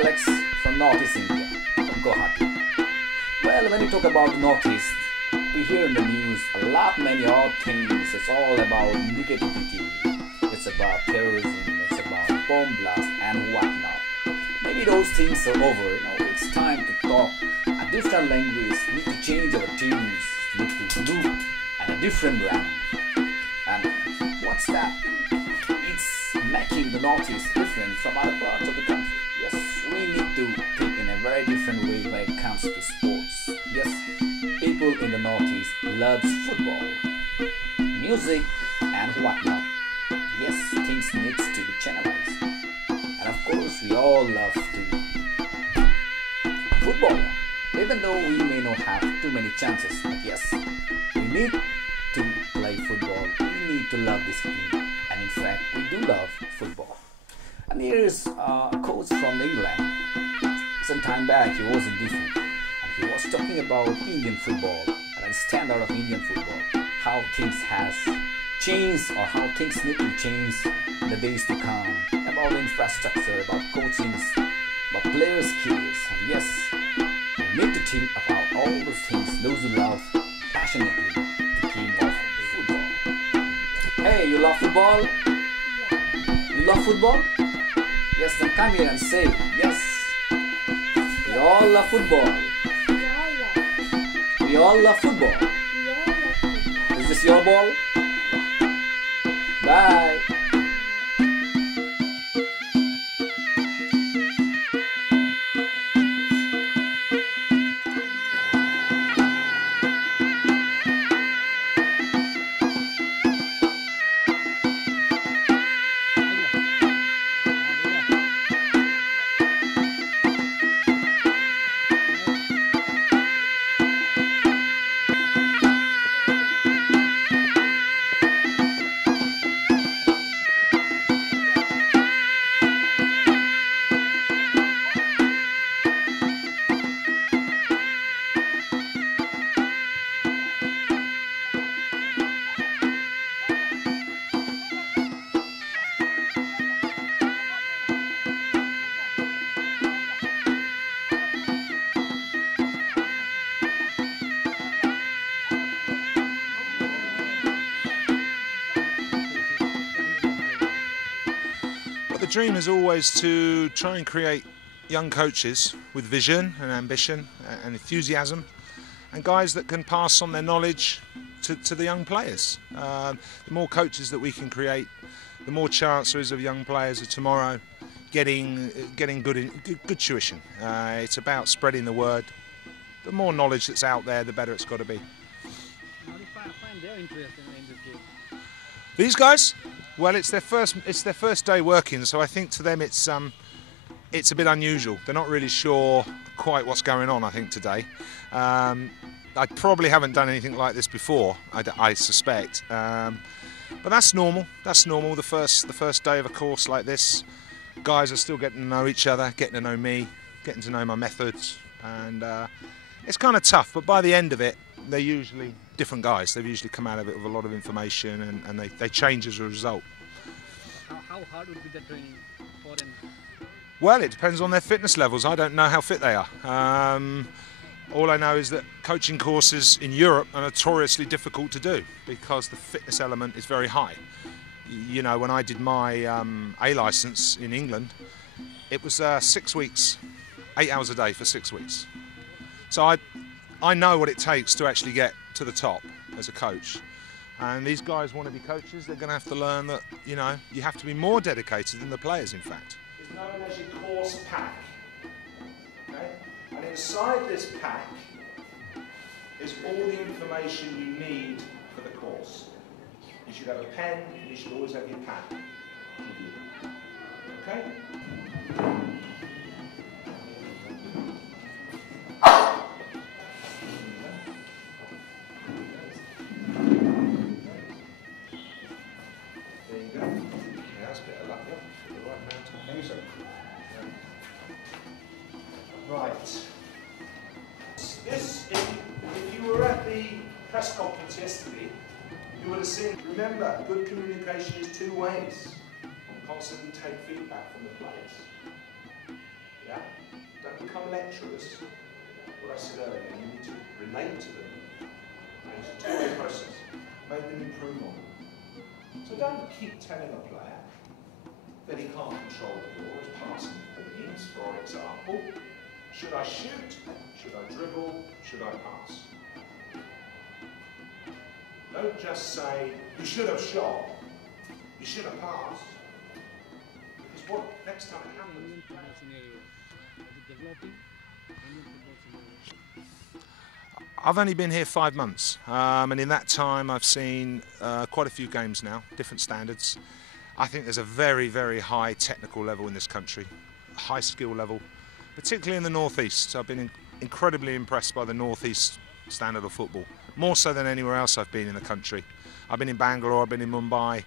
Alex from Northeast India, from Guwahati. Well, when you talk about the Northeast, we hear in the news a lot many odd things. It's all about negativity. It's about terrorism. It's about bomb blast and whatnot. Maybe those things are over. It's time to talk a different language. We need to change our tunes. We need to look at a different language. And what's that? It's making the Northeast different from other parts of the country. Yes, we need to think in a very different way when it comes to sports. Yes, people in the Northeast loves football, music and whatnot. Yes, things needs to be channelized. And of course, we all love to football. Even though we may not have too many chances, but yes, we need to play football. We need to love this game. And in fact, we do love football. And here is a coach from England. Some time back, he was in Diphu, and he was talking about Indian football and the standard of Indian football, how things has changed or how things need to change in the days to come, about infrastructure, about coachings, about player skills. And yes, we need to think about all those things, those who love passionately the game of football. Hey, you love football? You love football? Yes, then come here and say, yes, we all love football. We all love football. Is this your ball? Bye. The dream is always to try and create young coaches with vision and ambition and enthusiasm, and guys that can pass on their knowledge to the young players. The more coaches that we can create, the more chance there is of young players of tomorrow getting good tuition. It's about spreading the word. The more knowledge that's out there, the better it's got to be. How do you find their interest in this game? These guys? Well, it's their first day working, so I think to them it's a bit unusual. They're not really sure quite what's going on, I think, today. I probably haven't done anything like this before, I suspect. But that's normal. That's normal. The first day of a course like this, guys are still getting to know each other, getting to know me, getting to know my methods, and it's kind of tough. But by the end of it, they're usually different guys. They've usually come out of it with a lot of information, and they change as a result. How hard would be the training for them? Well, it depends on their fitness levels. I don't know how fit they are. All I know is that coaching courses in Europe are notoriously difficult to do because the fitness element is very high. You know, when I did my A licence in England, it was 6 weeks, 8 hours a day for 6 weeks. So I know what it takes to actually get to the top as a coach. And these guys want to be coaches. They're going to have to learn that, you know, you have to be more dedicated than the players, in fact. It's known as your course pack. Okay? And inside this pack is all the information you need for the course. You should have a pen, and you should always have your pack with you. Okay? Right. This, if you were at the press conference yesterday, you would have seen, remember, good communication is two ways. Constantly take feedback from the players. Yeah? lecturers, what I said earlier, you need to relate to them. And it's a two-way process. Make them improve on them. So don't keep telling a player that he can't control the ball as passing means. For example, should I shoot? Should I dribble? Should I pass? Don't just say, you should have shot, you should have passed. Because what next time it happens? Indian football scenario, is it developing? Indian football scenario. I've only been here 5 months, and in that time I've seen quite a few games now, different standards. I think there's a very, very high technical level in this country, a high skill level, particularly in the northeast. I've been incredibly impressed by the northeast standard of football, more so than anywhere else I've been in the country. I've been in Bangalore, I've been in Mumbai.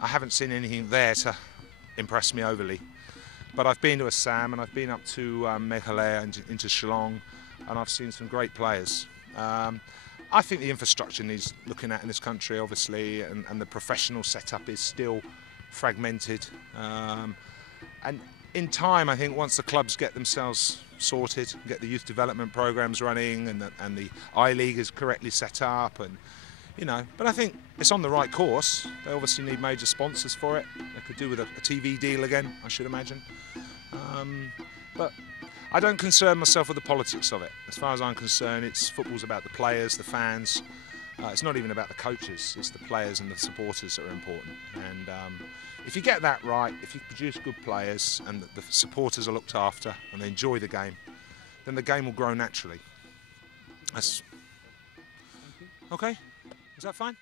I haven't seen anything there to impress me overly. But I've been to Assam and I've been up to Meghalaya and into Shillong, and I've seen some great players. I think the infrastructure needs looking at in this country, obviously, and the professional setup is still fragmented. And in time, I think once the clubs get themselves sorted, get the youth development programs running, and the I-League is correctly set up, and but I think it's on the right course. They obviously need major sponsors for it. They could do with a TV deal again, I should imagine. But I don't concern myself with the politics of it. As far as I'm concerned, football's about the players, the fans. It's not even about the coaches. It's the players and the supporters that are important. And if you get that right, if you produce good players and the supporters are looked after and they enjoy the game, then the game will grow naturally. That's okay. Is that fine?